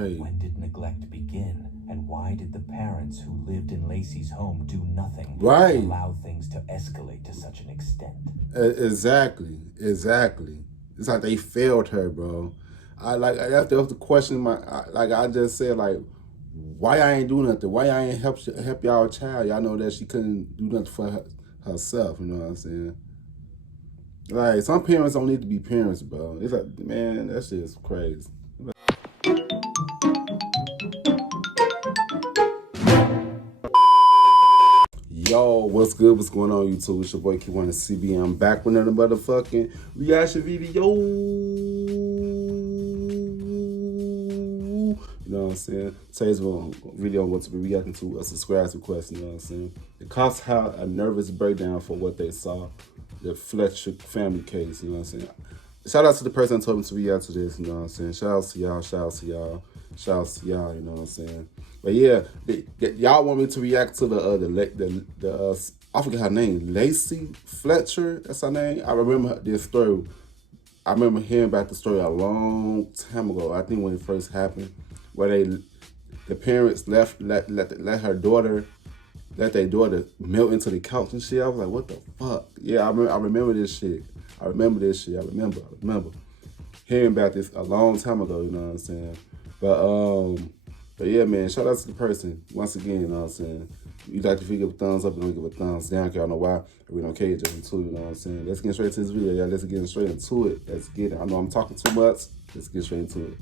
Right. When did neglect begin? And why did the parents who lived in Lacey's home do nothing to allow things to escalate to such an extent? Exactly. It's like they failed her, bro. That was the question. I just said, like, why I ain't do nothing? Why I ain't help y'all child? Y'all know that she couldn't do nothing for herself. You know what I'm saying? Like, some parents don't need to be parents, bro. It's like, man, that shit is crazy. Yo, what's good? What's going on, YouTube? It's your boy Kewonis CB. I'm back with another motherfucking reaction video. You know what I'm saying? Today's video I'm going to be reacting to a subscribe request. You know what I'm saying? The cops had a nervous breakdown for what they saw, the Fletcher family case. You know what I'm saying? Shout out to the person that told me to react to this. You know what I'm saying? Shout out to y'all. Shout out to y'all. Shout out to y'all. You know what I'm saying? But yeah, y'all want me to react to the I forget her name, Lacey Fletcher. That's her name. I remember this story. I remember hearing about the story a long time ago. I think when it first happened, where the parents let their daughter melt into the couch and shit. I was like, what the fuck? Yeah, I remember this shit. I remember hearing about this a long time ago. You know what I'm saying? But yeah, man, shout out to the person once again. You know what I'm saying? You like to give a thumbs up and don't give a thumbs down. Y'all know why. We don't care just into it. You know what I'm saying? Let's get straight to this video, y'all. Let's get straight into it. Let's get it. I know I'm talking too much. Let's get straight into it.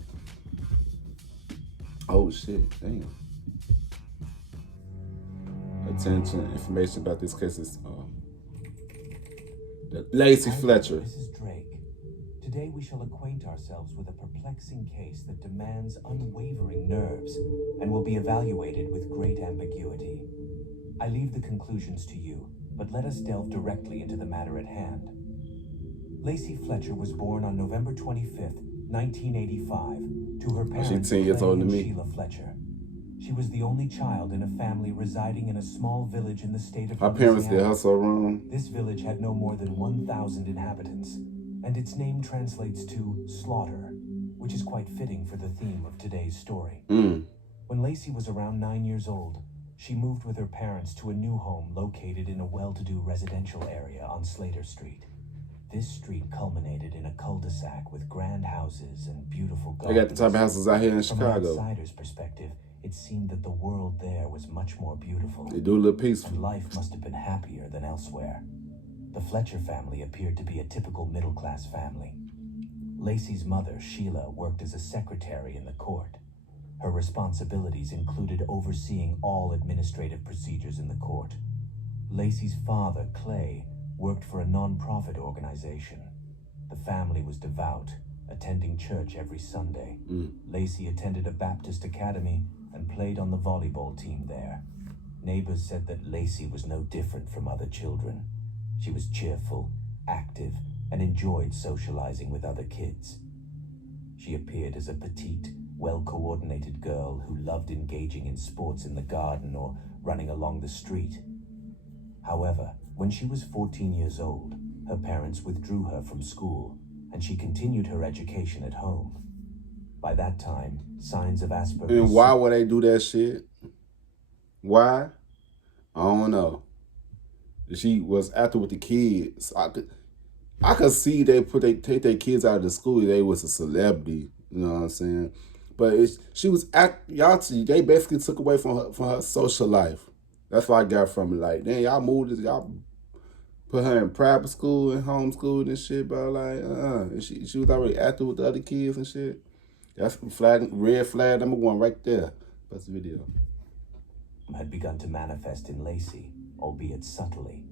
Oh shit! Damn. Attention! Information about this case is Lacey Fletcher. Mrs. Drake. Today we shall acquaint ourselves with a perplexing case that demands unwavering nerves and will be evaluated with great ambiguity. I leave the conclusions to you, but let us delve directly into the matter at hand. Lacey Fletcher was born on November 25th, 1985, to her parents, She's 10 years older than me. Sheila Fletcher. She was the only child in a family residing in a small village in the state of Her parents did her so wrong. This village had no more than 1,000 inhabitants, and its name translates to slaughter, which is quite fitting for the theme of today's story. When Lacey was around 9 years old, she moved with her parents to a new home located in a well-to-do residential area on Slater Street. This street culminated in a cul-de-sac with grand houses and beautiful gardens. They got the type of houses out here in Chicago. From an outsider's perspective, it seemed that the world there was much more beautiful. They do look peaceful. And life must have been happier than elsewhere. The Fletcher family appeared to be a typical middle-class family. Lacey's mother, Sheila, worked as a secretary in the court. Her responsibilities included overseeing all administrative procedures in the court. Lacey's father, Clay, worked for a non-profit organization. The family was devout, attending church every Sunday. Lacey attended a Baptist academy and played on the volleyball team there. Neighbors said that Lacey was no different from other children. She was cheerful, active, and enjoyed socializing with other kids. She appeared as a petite, well-coordinated girl who loved engaging in sports in the garden or running along the street. However, when she was 14 years old, her parents withdrew her from school, and she continued her education at home. By that time, signs of Asperger's... And why would they do that shit? Why? I don't know. She was after with the kids. I could see they take their kids out of the school. They was a celebrity, you know what I'm saying? But they basically took away from her social life. That's what I got from it. Like, damn, y'all put her in private school and homeschooled and shit, bro. Like, and she was already active with the other kids and shit. That's red flag number one right there. That's the video. Had begun to manifest in Lacey, albeit subtly.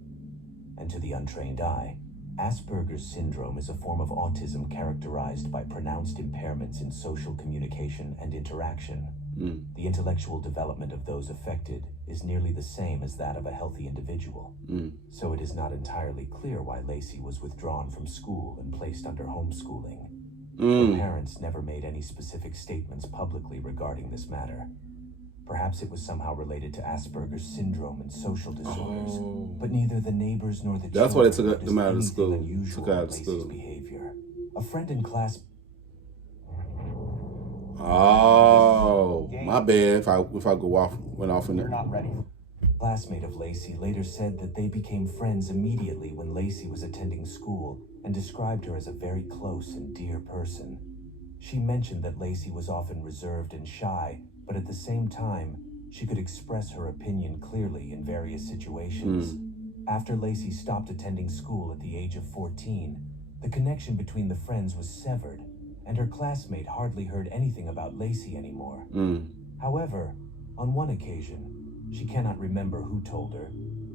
And to the untrained eye, Asperger's syndrome is a form of autism characterized by pronounced impairments in social communication and interaction. The intellectual development of those affected is nearly the same as that of a healthy individual. So it is not entirely clear why Lacey was withdrawn from school and placed under homeschooling. Her parents never made any specific statements publicly regarding this matter. Perhaps it was somehow related to Asperger's syndrome and social disorders, but neither the neighbors nor the That's why they children took them out of school. Took out of school. Behavior. A friend in class. Oh. My bad if I went off in You're not ready. A classmate of Lacey later said that they became friends immediately when Lacey was attending school and described her as a very close and dear person. She mentioned that Lacey was often reserved and shy, but at the same time, she could express her opinion clearly in various situations. After Lacey stopped attending school at the age of 14, the connection between the friends was severed, and her classmate hardly heard anything about Lacey anymore. However, on one occasion, she cannot remember who told her,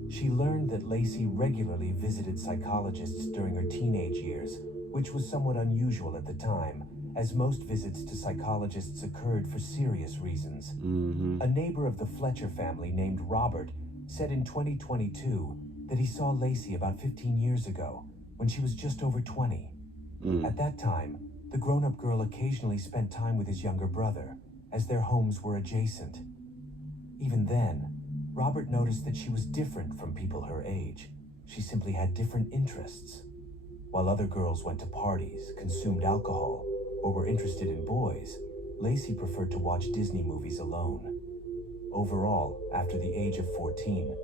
she learned that Lacey regularly visited psychologists during her teenage years, which was somewhat unusual at the time, as most visits to psychologists occurred for serious reasons. A neighbor of the Fletcher family named Robert said in 2022 that he saw Lacey about 15 years ago, when she was just over 20. At that time, the grown-up girl occasionally spent time with his younger brother, as their homes were adjacent. Even then, Robert noticed that she was different from people her age. She simply had different interests. While other girls went to parties, consumed alcohol, or were interested in boys, Lacey preferred to watch Disney movies alone. Overall, after the age of 14,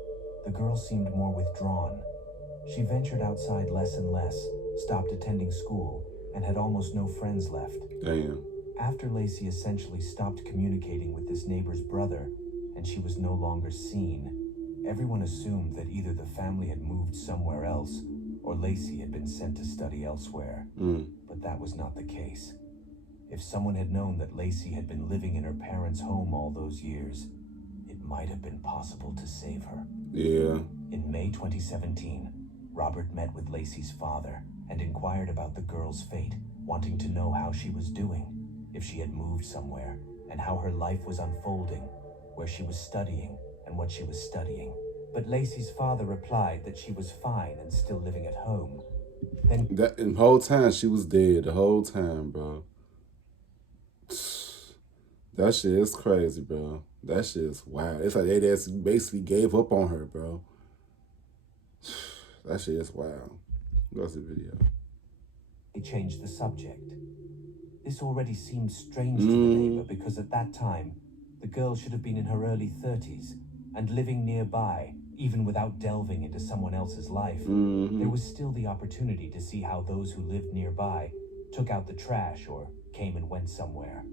the girl seemed more withdrawn. She ventured outside less and less, stopped attending school, and had almost no friends left. Damn. After Lacey essentially stopped communicating with this neighbor's brother, and she was no longer seen, everyone assumed that either the family had moved somewhere else or Lacey had been sent to study elsewhere. But that was not the case. If someone had known that Lacey had been living in her parents' home all those years, it might have been possible to save her. Yeah. In May 2017, Robert met with Lacey's father and inquired about the girl's fate, wanting to know how she was doing, if she had moved somewhere, and how her life was unfolding, where she was studying and what she was studying. But Lacey's father replied that she was fine and still living at home. Then The whole time she was dead. The whole time, bro. That shit is crazy, bro. That shit is wild. It's like they just basically gave up on her, bro. That shit is wild. Go see the video. he changed the subject. This already seemed strange to the neighbor because at that time, the girl should have been in her early 30s and living nearby, even without delving into someone else's life. There was still the opportunity to see how those who lived nearby took out the trash or came and went somewhere.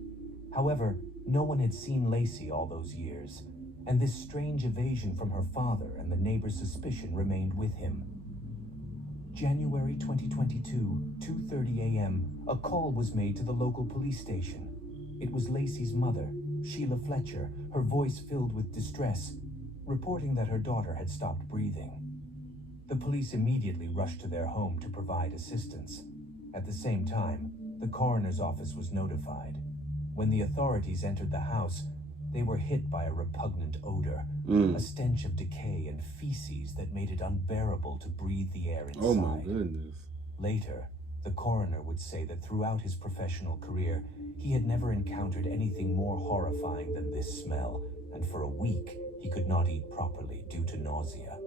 However, no one had seen Lacey all those years, and this strange evasion from her father and the neighbor's suspicion remained with him. January 2022, 2:30 a.m., a call was made to the local police station. It was Lacey's mother, Sheila Fletcher, her voice filled with distress, reporting that her daughter had stopped breathing. The police immediately rushed to their home to provide assistance. At the same time, the coroner's office was notified. When the authorities entered the house, they were hit by a repugnant odor, a stench of decay and feces that made it unbearable to breathe the air inside. Oh my goodness. Later, the coroner would say that throughout his professional career, he had never encountered anything more horrifying than this smell, and for a week, he could not eat properly due to nausea.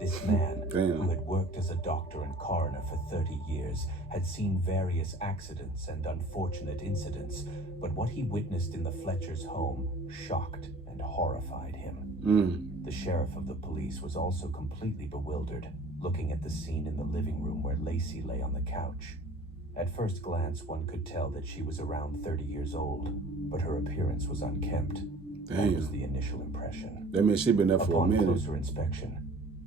This man, who had worked as a doctor and coroner for 30 years, had seen various accidents and unfortunate incidents, but what he witnessed in the Fletcher's home shocked and horrified him. The sheriff of the police was also completely bewildered, looking at the scene in the living room where Lacey lay on the couch. At first glance, one could tell that she was around 30 years old, but her appearance was unkempt. That was the initial impression. That means she'd been there for a minute. Upon closer inspection,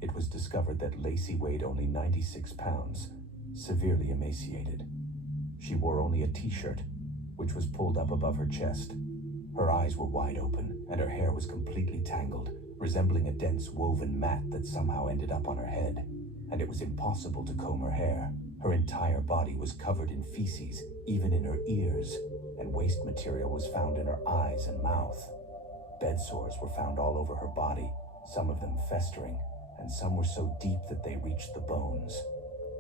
it was discovered that Lacey weighed only 96 pounds, severely emaciated. She wore only a t-shirt, which was pulled up above her chest. Her eyes were wide open, and her hair was completely tangled, resembling a dense woven mat that somehow ended up on her head. And it was impossible to comb her hair. Her entire body was covered in feces, even in her ears, and waste material was found in her eyes and mouth. Bed sores were found all over her body, some of them festering, and some were so deep that they reached the bones.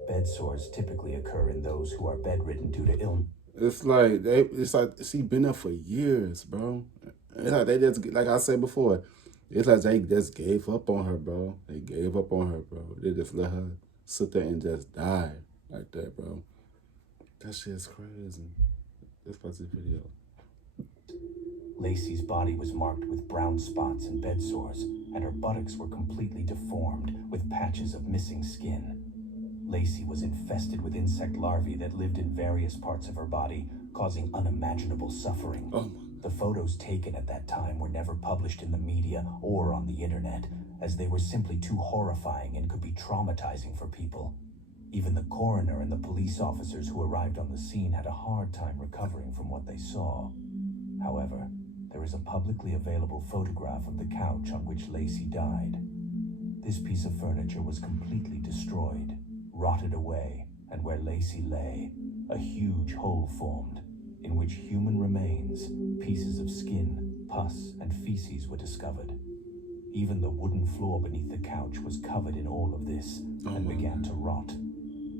Bed sores typically occur in those who are bedridden due to illness. It's like she been there for years, bro. It's like they just, like I said before, it's like they just gave up on her, bro. They gave up on her, bro. They just let her sit there and just die like that, bro. That shit's crazy. Let's watch this video. Lacey's body was marked with brown spots and bed sores, and her buttocks were completely deformed with patches of missing skin. Lacey was infested with insect larvae that lived in various parts of her body, causing unimaginable suffering. The photos taken at that time were never published in the media or on the internet, as they were simply too horrifying and could be traumatizing for people. Even the coroner and the police officers who arrived on the scene had a hard time recovering from what they saw. However, there is a publicly available photograph of the couch on which Lacey died. This piece of furniture was completely destroyed, rotted away, and where Lacey lay, a huge hole formed, in which human remains, pieces of skin, pus, and feces were discovered. Even the wooden floor beneath the couch was covered in all of this and began to rot.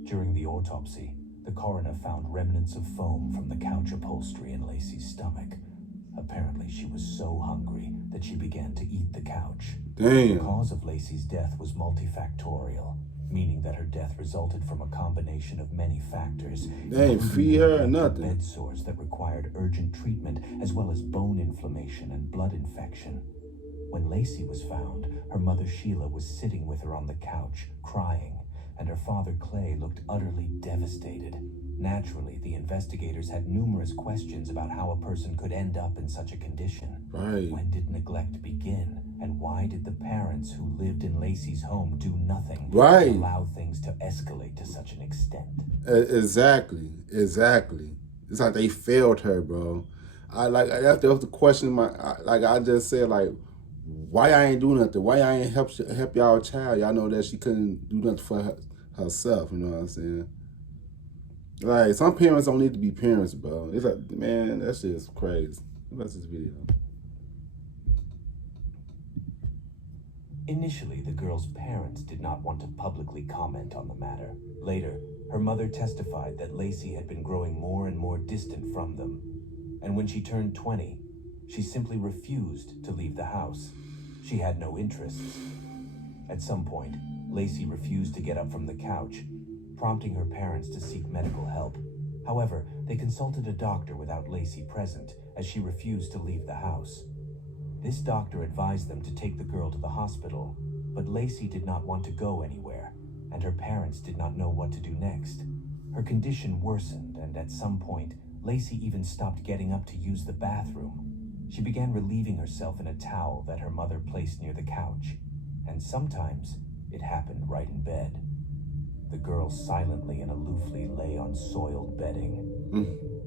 During the autopsy, the coroner found remnants of foam from the couch upholstery in Lacey's stomach. Apparently, she was so hungry that she began to eat the couch. Damn. The cause of Lacey's death was multifactorial, meaning that her death resulted from a combination of many factors. They ain't feed her or nothing. Bed sores that required urgent treatment, as well as bone inflammation and blood infection. When Lacey was found, her mother Sheila was sitting with her on the couch, crying, and her father Clay looked utterly devastated. Naturally, the investigators had numerous questions about how a person could end up in such a condition. Right. When did neglect begin? And why did the parents who lived in Lacey's home do nothing to allow things to escalate to such an extent? Exactly. It's like they failed her, bro. That was the question. I just said, like, why I ain't do nothing? Why I ain't help y'all child? Y'all know that she couldn't do nothing for herself. You know what I'm saying? Like, some parents don't need to be parents, bro. It's like, man, that shit is crazy. What's this video? Initially, the girl's parents did not want to publicly comment on the matter. Later, her mother testified that Lacey had been growing more and more distant from them. And when she turned 20, she simply refused to leave the house. She had no interests. At some point, Lacey refused to get up from the couch, prompting her parents to seek medical help. However, they consulted a doctor without Lacey present, as she refused to leave the house. This doctor advised them to take the girl to the hospital, but Lacey did not want to go anywhere, and her parents did not know what to do next. Her condition worsened, and at some point, Lacey even stopped getting up to use the bathroom. She began relieving herself in a towel that her mother placed near the couch, and sometimes it happened right in bed. The girl silently and aloofly lay on soiled bedding.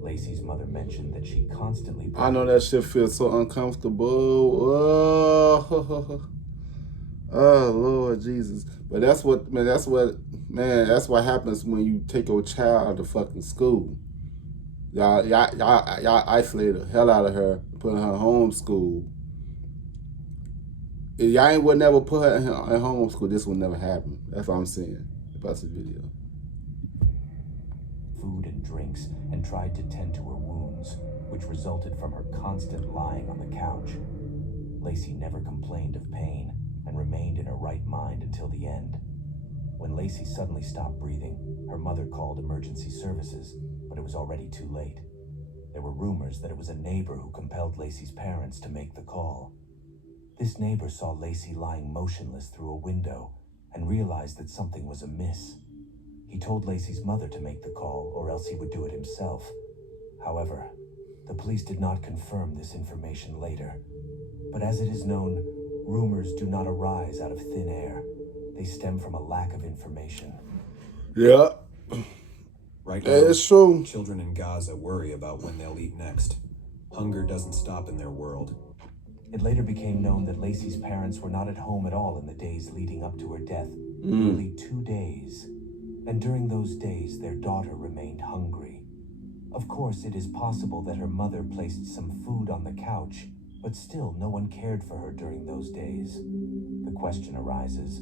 Lacey's mother mentioned that she constantly... I know that shit feels so uncomfortable. Oh, Lord Jesus. But that's what happens when you take your child out of fucking school. Y'all isolate the hell out of her, put her in homeschool. If y'all would never put her in homeschool, this would never happen. That's what I'm saying about the video. Food and drinks, and tried to tend to her wounds, which resulted from her constant lying on the couch. Lacey never complained of pain and remained in her right mind until the end. When Lacey suddenly stopped breathing, her mother called emergency services, but it was already too late. There were rumors that it was a neighbor who compelled Lacey's parents to make the call. This neighbor saw Lacey lying motionless through a window and realized that something was amiss. He told Lacey's mother to make the call, or else he would do it himself. However, the police did not confirm this information later. But as it is known, rumors do not arise out of thin air. They stem from a lack of information. Yeah. Right now, it's true. Children in Gaza worry about when they'll eat next. Hunger doesn't stop in their world. It later became known that Lacey's parents were not at home at all in the days leading up to her death, nearly 2 days. And during those days, their daughter remained hungry. Of course, it is possible that her mother placed some food on the couch, but still no one cared for her during those days. The question arises,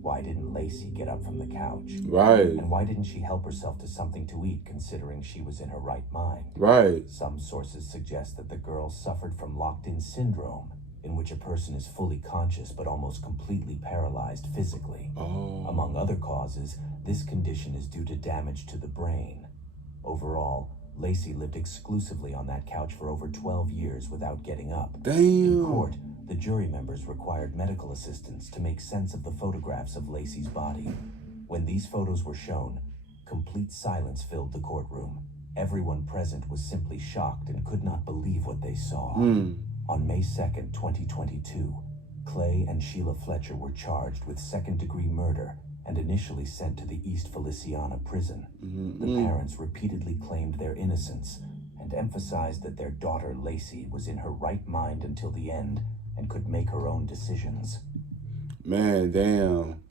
why didn't Lacey get up from the couch? Right. And why didn't she help herself to something to eat, considering she was in her right mind? Right. Some sources suggest that the girl suffered from locked-in syndrome, in which a person is fully conscious but almost completely paralyzed physically. Among other causes, this condition is due to damage to the brain. Overall, Lacey lived exclusively on that couch for over 12 years without getting up. Damn. In court, the jury members required medical assistance to make sense of the photographs of Lacey's body. When these photos were shown, complete silence filled the courtroom. Everyone present was simply shocked and could not believe what they saw. On May 2nd, 2022, Clay and Sheila Fletcher were charged with second-degree murder and initially sent to the East Feliciana prison. The parents repeatedly claimed their innocence and emphasized that their daughter Lacey was in her right mind until the end and could make her own decisions. Man, damn.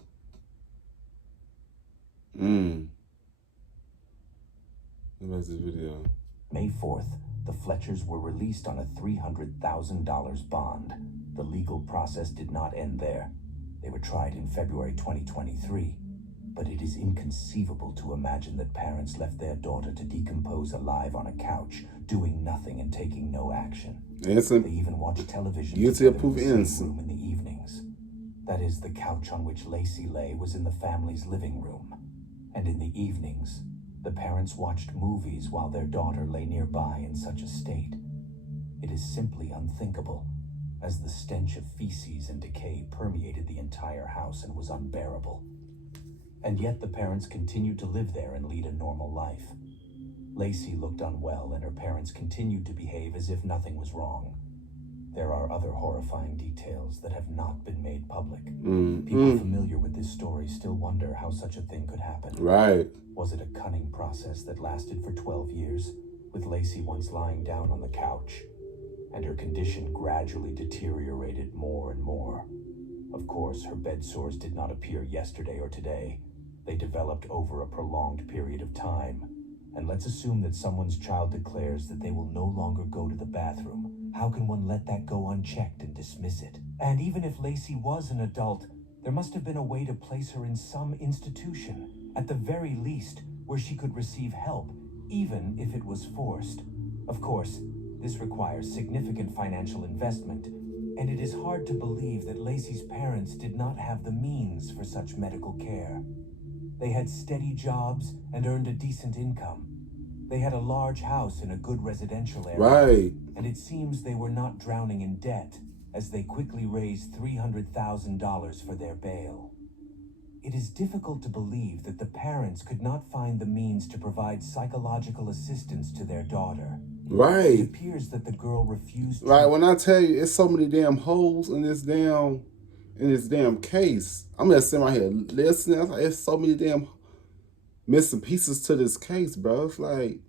What's this video? May 4th, the Fletchers were released on a $300,000 bond. The legal process did not end there. They were tried in February 2023, but it is inconceivable to imagine that parents left their daughter to decompose alive on a couch, doing nothing and taking no action. Innocent. They even watched television Guilty together of proof in the same innocent. room in the evenings. That is, the couch on which Lacey lay was in the family's living room. And in the evenings, the parents watched movies while their daughter lay nearby in such a state. It is simply unthinkable, as the stench of feces and decay permeated the entire house and was unbearable. And yet the parents continued to live there and lead a normal life. Lacey looked unwell and her parents continued to behave as if nothing was wrong. There are other horrifying details that have not been made public. People familiar with this story still wonder how such a thing could happen. Right. Was it a cunning process that lasted for 12 years, with Lacey once lying down on the couch, and her condition gradually deteriorated more and more? Of course, her bed sores did not appear yesterday or today. They developed over a prolonged period of time. And let's assume that someone's child declares that they will no longer go to the bathroom. How can one let that go unchecked and dismiss it? And even if Lacey was an adult, there must have been a way to place her in some institution, at the very least, where she could receive help, even if it was forced. Of course, this requires significant financial investment, and it is hard to believe that Lacey's parents did not have the means for such medical care. They had steady jobs and earned a decent income. They had a large house in a good residential area. Right. And it seems they were not drowning in debt, as they quickly raised $300,000 for their bail. It is difficult to believe that the parents could not find the means to provide psychological assistance to their daughter. It Right. appears that the girl refused Right. When I tell you, it's so many damn holes in this damn case. I'm just sitting right here listening. I was like, it's so many damn missing pieces to this case, bro. It's like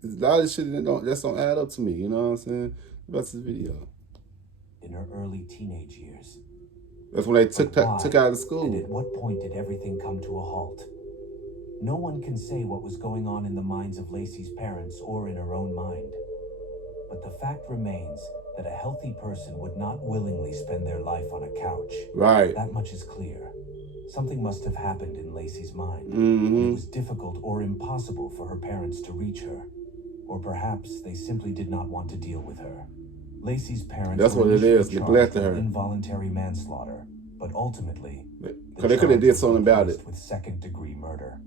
there's a lot of shit that don't add up to me. You know what I'm saying? That's the video. in her early teenage years. That's when they took But why, out of and at school. what point did everything come to a halt? No one can say what was going on in the minds of Lacey's parents or in her own mind. But the fact remains that a healthy person would not willingly spend their life on a couch. Right. That much is clear. Something must have happened in Lacey's mind. Mm-hmm. It was difficult or impossible for her parents to reach her. Or perhaps they simply did not want to deal with her. Lacey's parents That's were what it initially is, charged neglected with her. involuntary manslaughter, but ultimately, Because they could have did something about it. with second-degree murder.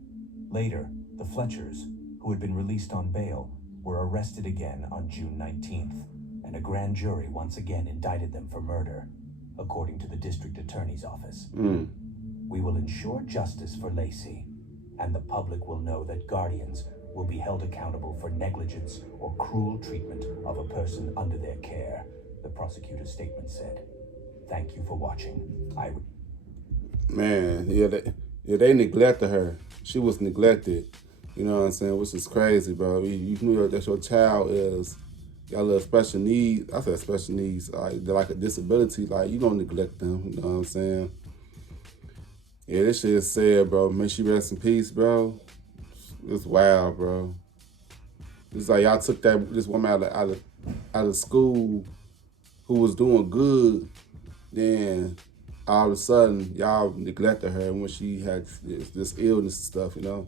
Later, the Fletchers, who had been released on bail, were arrested again on June 19th, and a grand jury once again indicted them for murder, according to the district attorney's office. We will ensure justice for Lacey, and the public will know that guardians will be held accountable for negligence or cruel treatment of a person under their care, the prosecutor's statement said. Thank you for watching. Man, they neglected her. She was neglected. You know what I'm saying? Which is crazy, bro. You knew that your child got a little special needs. I said special needs. They're like a disability. Like, you don't neglect them. You know what I'm saying? Yeah, this shit is sad, bro. May she rest in peace, bro. It's wild, bro. It's like y'all took this woman out of school who was doing good. Then all of a sudden, y'all neglected her when she had this illness and stuff, you know?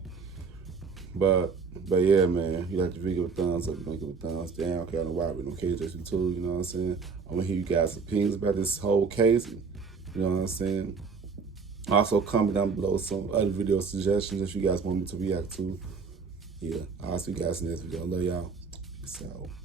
But yeah, man, you have to give a thumbs up, you don't give a thumbs down. Okay, I don't know why we don't care, just too, you know what I'm saying? I'm gonna hear you guys' opinions about this whole case, you know what I'm saying? Also, comment down below some other video suggestions if you guys want me to react to. Yeah, I'll see you guys next video. Love y'all. Peace out.